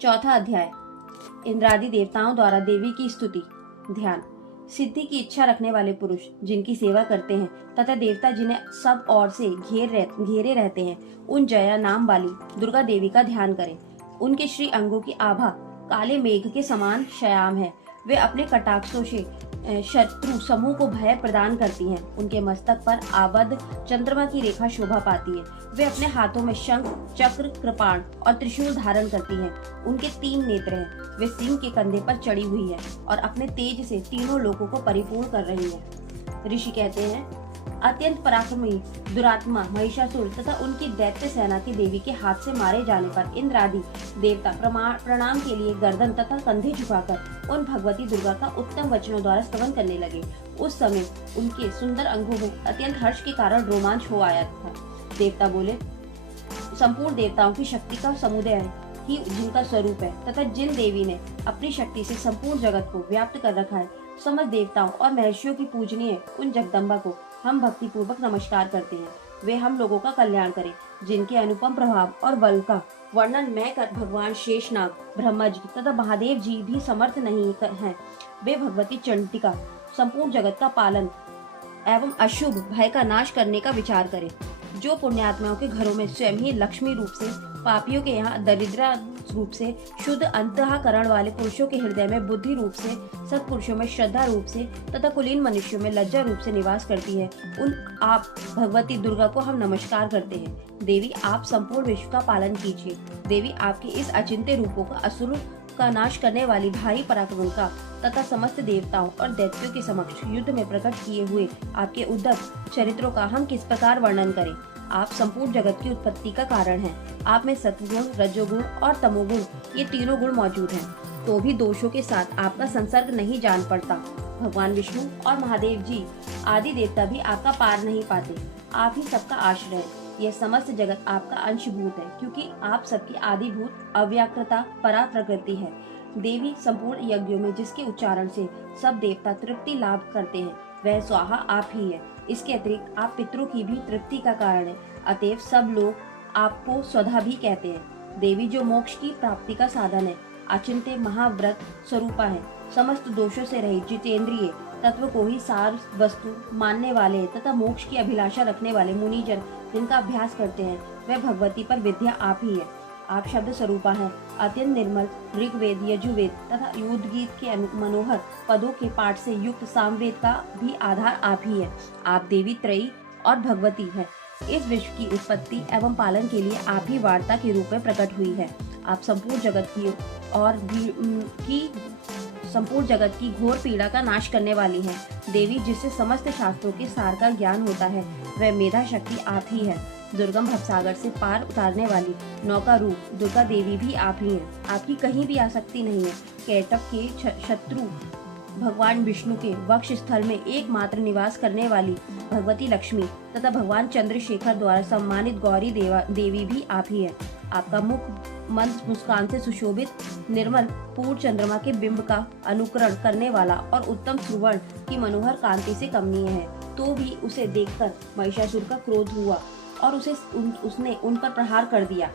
चौथा अध्याय, इंद्रादि देवताओं द्वारा देवी की स्तुति। ध्यान। सिद्धि की इच्छा रखने वाले पुरुष जिनकी सेवा करते हैं तथा देवता जिन्हें सब ओर से घेरे रहते हैं, उन जया नाम वाली दुर्गा देवी का ध्यान करें। उनके श्री अंगों की आभा काले मेघ के समान श्याम है। वे अपने कटाक्षों से शत्रु समूह को भय प्रदान करती हैं। उनके मस्तक पर आबद्ध चंद्रमा की रेखा शोभा पाती है। वे अपने हाथों में शंख, चक्र, कृपाण और त्रिशूल धारण करती हैं। उनके 3 नेत्र हैं। वे सिंह के कंधे पर चढ़ी हुई है और अपने तेज से तीनों लोगों को परिपूर्ण कर रही है। ऋषि कहते हैं, अत्यंत पराक्रमी दुरात्मा महिषासुर तथा उनकी दैत्य सेना की देवी के हाथ से मारे जाने पर इंद्र आदि देवता प्रणाम के लिए गर्दन तथा कंधे झुकाकर उन भगवती दुर्गा का उत्तम वचनों द्वारा स्तवन करने लगे। उस समय उनके सुंदर अंगों में अत्यंत हर्ष के कारण रोमांच हो आया था। देवता बोले, संपूर्ण देवताओं की शक्ति का समुदाय ही जिनका स्वरूप है तथा जिन देवी ने अपनी शक्ति से संपूर्ण जगत को व्याप्त कर रखा है, समस्त देवताओं और महर्षियों की पूजनीय उन जगदम्बा को हम भक्ति पूर्वक नमस्कार करते हैं। वे हम लोगों का कल्याण करें। जिनके अनुपम प्रभाव और बल का वर्णन मैं कर भगवान शेषनाग, ब्रह्मा जी तथा महादेव जी भी समर्थ नहीं हैं। वे भगवती चंडिका संपूर्ण जगत का पालन एवं अशुभ भय का नाश करने का विचार करें। जो पुण्यात्माओं के घरों में स्वयं ही लक्ष्मी रूप से, पापियों के यहाँ दरिद्रा रूप से, शुद्ध अंतःकरण वाले पुरुषों के हृदय में बुद्धि रूप से, सत्पुरुषों में श्रद्धा रूप से तथा कुलीन मनुष्यों में लज्जा रूप से निवास करती है, उन आप भगवती दुर्गा को हम नमस्कार करते हैं। देवी, आप संपूर्ण विश्व का पालन कीजिए। देवी, आपके इस अचिंत्य रूपों का असुर का नाश करने वाली भारी पराक्रम का तथा समस्त देवताओं और दैत्यों के समक्ष युद्ध में प्रकट किए हुए आपके उद्धत चरित्रों का हम किस प्रकार वर्णन करें। आप संपूर्ण जगत की उत्पत्ति का कारण हैं। आप में सत्वगुण, रजोगुण और तमोगुण ये तीनों गुण मौजूद हैं, तो भी दोषों के साथ आपका संसर्ग नहीं जान पड़ता। भगवान विष्णु और महादेव जी आदि देवता भी आपका पार नहीं पाते। आप ही सबका आश्रय है। यह समस्त जगत आपका अंशभूत है, क्योंकि आप सबकी आदिभूत अव्याकृता परा प्रकृति है। देवी, संपूर्ण यज्ञों में जिसके उच्चारण से सब देवता तृप्ति लाभ करते हैं, वह स्वाहा आप ही है। इसके अतिरिक्त आप पितरों की भी तृप्ति का कारण है। अतएव सब लोग आपको स्वधा भी कहते हैं। देवी, जो मोक्ष की प्राप्ति का साधन है, अचिंत्य महाव्रत स्वरूपा है। समस्त दोषों से रहित जितेंद्रिय तत्व को ही सार वस्तु मानने वाले तथा मोक्ष की अभिलाषा रखने वाले मुनिजन जिनका अभ्यास करते हैं, वह भगवती पर विद्या आप ही है। आप शब्द स्वरूपा है। अत्यंत निर्मल ऋग्वेद, यजुर्वेद तथा युद्ध गीत के मनोहर पदों के पाठ से युक्त सामवेद का भी आधार आप ही है। आप देवी त्रयी और भगवती है। इस विश्व की उत्पत्ति एवं पालन के लिए आप ही वार्ता के रूप में प्रकट हुई है। आप संपूर्ण जगत की घोर पीड़ा का नाश करने वाली हैं। देवी, जिससे समस्त शास्त्रों के सार का ज्ञान होता है, वह मेधा शक्ति आप ही है। दुर्गम भवसागर से पार उतारने वाली नौका रूप दुर्गा देवी भी आप ही है। आपकी कहीं भी आसक्ति नहीं है। कैटभ के शत्रु भगवान विष्णु के वक्ष स्थल में एकमात्र निवास करने वाली भगवती लक्ष्मी तथा भगवान चंद्रशेखर द्वारा सम्मानित गौरी देवी भी आप ही है। आपका मुख मंद मुस्कान से सुशोभित निर्मल पूर्ण चंद्रमा के बिंब का अनुकरण करने वाला और उत्तम सुवर्ण की मनोहर कांति से कमनीय है। तो भी उसे देखकर महिषासुर का क्रोध हुआ और उसने उन पर प्रहार कर दिया।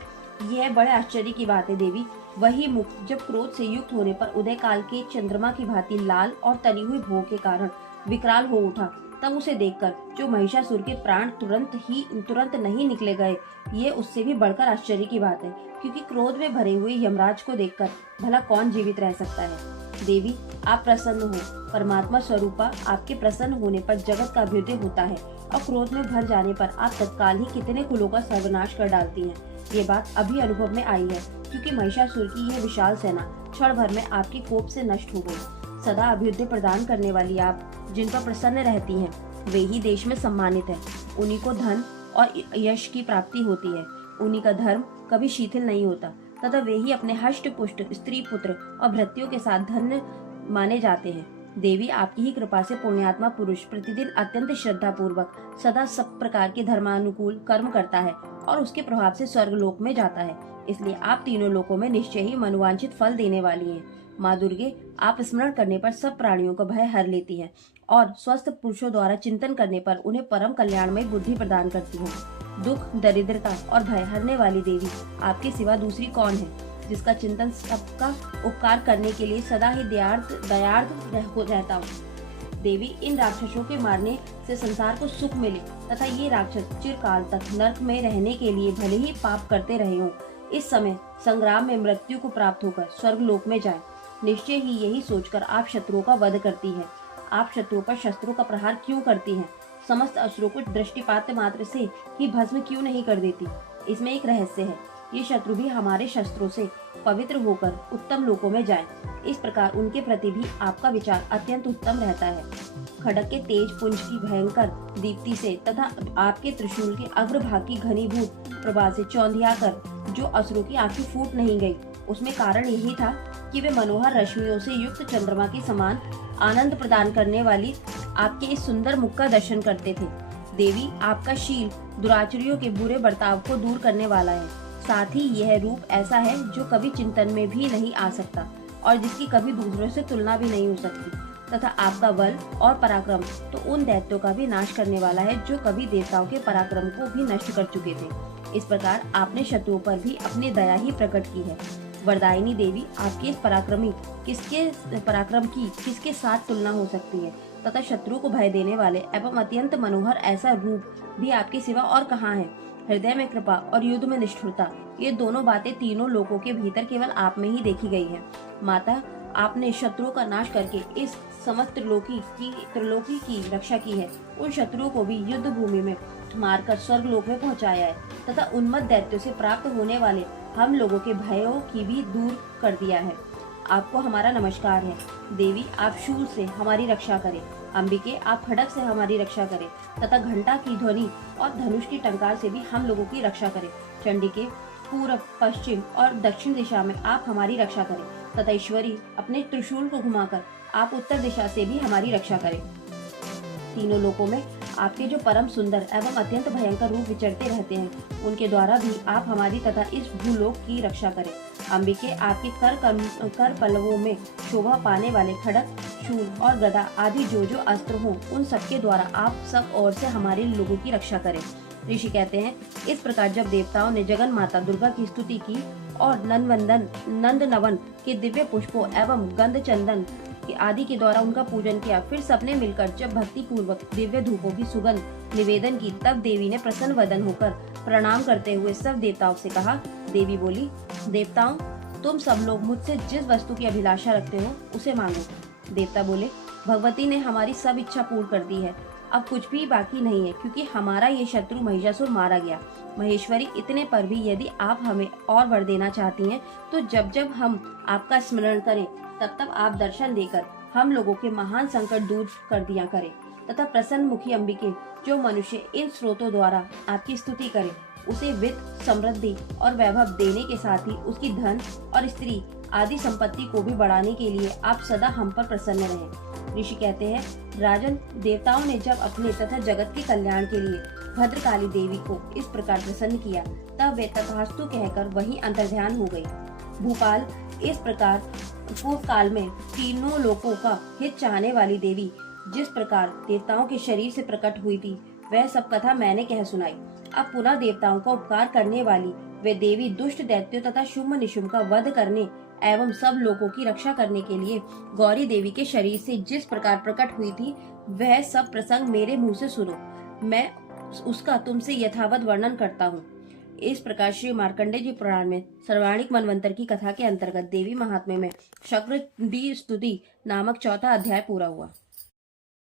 यह बड़े आश्चर्य की बात है देवी। वही मुख जब क्रोध से युक्त होने पर उदय काल के चंद्रमा की भांति लाल और तनी हुई भोग के कारण विकराल हो उठा, तब उसे देखकर जो महिषासुर के प्राण तुरंत नहीं निकले गए, ये उससे भी बढ़कर आश्चर्य की बात है, क्योंकि क्रोध में भरे हुए यमराज को देखकर भला कौन जीवित रह सकता है। देवी, आप प्रसन्न हो। परमात्मा स्वरूपा आपके प्रसन्न होने पर जगत का अभ्युदय होता है और क्रोध में भर जाने पर आप तत्काल ही कितने कुलों का सर्वनाश कर डालती हैं। ये बात अभी अनुभव में आई है, क्योंकि महिषासुर की यह विशाल सेना क्षण भर में आपके कोप से नष्ट हो गई। सदा अभ्युदय प्रदान करने वाली आप जिन पर प्रसन्न रहती हैं, वे ही देश में सम्मानित है। उन्हीं को धन और यश की प्राप्ति होती है। उन्हीं का धर्म कभी शिथिल नहीं होता तथा वे ही अपने हष्ट पुष्ट स्त्री पुत्र और भृत्यों के साथ धन्य माने जाते हैं। देवी, आपकी ही कृपा से पुण्यात्मा पुरुष प्रतिदिन अत्यंत श्रद्धा पूर्वक सदा सब प्रकार के धर्मानुकूल कर्म करता है और उसके प्रभाव से स्वर्ग लोक में जाता है। इसलिए आप तीनों लोकों में निश्चय ही मनोवांछित फल देने वाली हैं। माँ दुर्गे, आप स्मरण करने पर सब प्राणियों का भय हर लेती हैं और स्वस्थ पुरुषों द्वारा चिंतन करने पर उन्हें परम कल्याणमय बुद्धि प्रदान करती हैं। दुख, दरिद्रता और भय हरने वाली देवी आपके सिवा दूसरी कौन है। जिसका चिंतन सबका उपकार करने के लिए सदा ही दयार्थ रहता हूँ। देवी, इन राक्षसों के मारने से संसार को सुख मिले तथा ये राक्षस चिरकाल तक नरक में रहने के लिए भले ही पाप करते रहे हों, इस समय संग्राम में मृत्यु को प्राप्त होकर स्वर्गलोक में जाएं। निश्चय ही यही सोचकर आप शत्रुओं का वध करती है। आप शत्रुओं पर शस्त्रों का प्रहार क्यों करती हैं? समस्त असुरों को दृष्टिपात मात्र से ही भस्म क्यों नहीं कर देती? इसमें एक रहस्य है। ये शत्रु भी हमारे शस्त्रों से पवित्र होकर उत्तम लोकों में जाएं। इस प्रकार उनके प्रति भी आपका विचार अत्यंत उत्तम रहता है। खड़ग के तेज पुंज की भयंकर दीप्ति से तथा आपके त्रिशूल के अग्रभाग की घनीभूत प्रभा से चौंधिया कर जो असुरों की आंखें फूट नहीं गई, उसमें कारण यही था कि वे मनोहर रश्मियों से युक्त चंद्रमा के समान आनंद प्रदान करने वाली आपके इस सुंदर मुख का दर्शन करते थे। देवी, आपका शील दुराचारियों के बुरे बर्ताव को दूर करने वाला है। साथ ही यह रूप ऐसा है जो कभी चिंतन में भी नहीं आ सकता और जिसकी कभी दूसरों से तुलना भी नहीं हो सकती, तथा आपका बल और पराक्रम तो उन दैत्यों का भी नाश करने वाला है जो कभी देवताओं के पराक्रम को भी नष्ट कर चुके थे। इस प्रकार आपने शत्रुओं पर भी अपनी दया ही प्रकट की है। वरदायिनी देवी, आपके इस पराक्रम की किसके साथ तुलना हो सकती है, तथा शत्रु को भय देने वाले एवं अत्यंत मनोहर ऐसा रूप भी आपके सिवा और कहाँ है? हृदय में कृपा और युद्ध में निष्ठुरता, ये दोनों बातें तीनों लोकों के भीतर केवल आप में ही देखी गई है। माता, आपने शत्रुओं का नाश करके इस समस्त त्रिलोकी की रक्षा की है। उन शत्रुओं को भी युद्ध भूमि में मारकर स्वर्गलोक में पहुंचाया है तथा उन्मत्त दैत्यों से प्राप्त होने वाले हम लोगों के भयों की भी दूर कर दिया है। आपको हमारा नमस्कार है। देवी, आप शूल से हमारी रक्षा करें। अंबिके, आप खड़ग से हमारी रक्षा करें तथा घंटा की ध्वनि और धनुष की टंकार से भी हम लोगों की रक्षा करें। चंडिके, पूर्व, पश्चिम और दक्षिण दिशा में आप हमारी रक्षा करें तथा ईश्वरी, अपने त्रिशूल को घुमाकर आप उत्तर दिशा से भी हमारी रक्षा करें। तीनों लोकों में आपके जो परम सुंदर एवं अत्यंत भयंकर रूप विचरते रहते हैं, उनके द्वारा भी आप हमारी तथा इस भूलोक की रक्षा करें। अंबिके, आपके कर पल्लवों में शोभा पाने वाले खड़ग, शूल और गदा आदि जो जो अस्त्र हों, उन सबके द्वारा आप सब ओर से हमारे लोगों की रक्षा करें। ऋषि कहते हैं, इस प्रकार जब देवताओं ने जगन माता दुर्गा की स्तुति की और नंद नवन के दिव्य पुष्पों एवं गंध चंदन आदि के द्वारा उनका पूजन किया, फिर सबने मिलकर जब भक्ति पूर्वक दिव्य धूपों की सुगंध निवेदन की, तब देवी ने प्रसन्न वदन होकर प्रणाम करते हुए सब देवताओं से कहा। देवी बोली, देवताओं, तुम सब लोग मुझसे जिस वस्तु की अभिलाषा रखते हो उसे मांगो। देवता बोले, भगवती ने हमारी सब इच्छा पूर्ण कर दी है, अब कुछ भी बाकी नहीं है, क्योंकि हमारा ये शत्रु महिषासुर मारा गया। महेश्वरी, इतने पर भी यदि आप हमें और वर देना चाहती हैं, तो जब जब हम आपका स्मरण करें तब तब आप दर्शन देकर हम लोगों के महान संकट दूर कर दिया करें तथा प्रसन्न मुखी अंबिके, जो मनुष्य इन स्रोतों द्वारा आपकी स्तुति करे, उसे वित्त, समृद्धि और वैभव देने के साथ ही उसकी धन और स्त्री आदि संपत्ति को भी बढ़ाने के लिए आप सदा हम पर प्रसन्न रहें। ऋषि कहते हैं, राजन, देवताओं ने जब अपने तथा जगत के कल्याण के लिए भद्रकाली देवी को इस प्रकार प्रसन्न किया, तब वे तथास्तु कहकर वहीं अंतर्ध्यान हो गई। भूपाल, इस प्रकार पूर्व काल में तीनों लोकों का हित चाहने वाली देवी जिस प्रकार देवताओं के शरीर से प्रकट हुई थी, वह सब कथा मैंने कह सुनाई। अब पुनः देवताओं का उपकार करने वाली वे देवी दुष्ट दैत्यों तथा शुम्भ निशुम्भ का वध करने एवं सब लोगों की रक्षा करने के लिए गौरी देवी के शरीर से जिस प्रकार प्रकट हुई थी, वह सब प्रसंग मेरे मुंह से सुनो। मैं उसका तुमसे यथावत वर्णन करता हूँ। इस प्रकार श्री मार्कंडेय जी पुराण में सर्वाणिक मनवंतर की कथा के अंतर्गत देवी महात्म्य में शक्र स्तुति नामक चौथा अध्याय पूरा हुआ।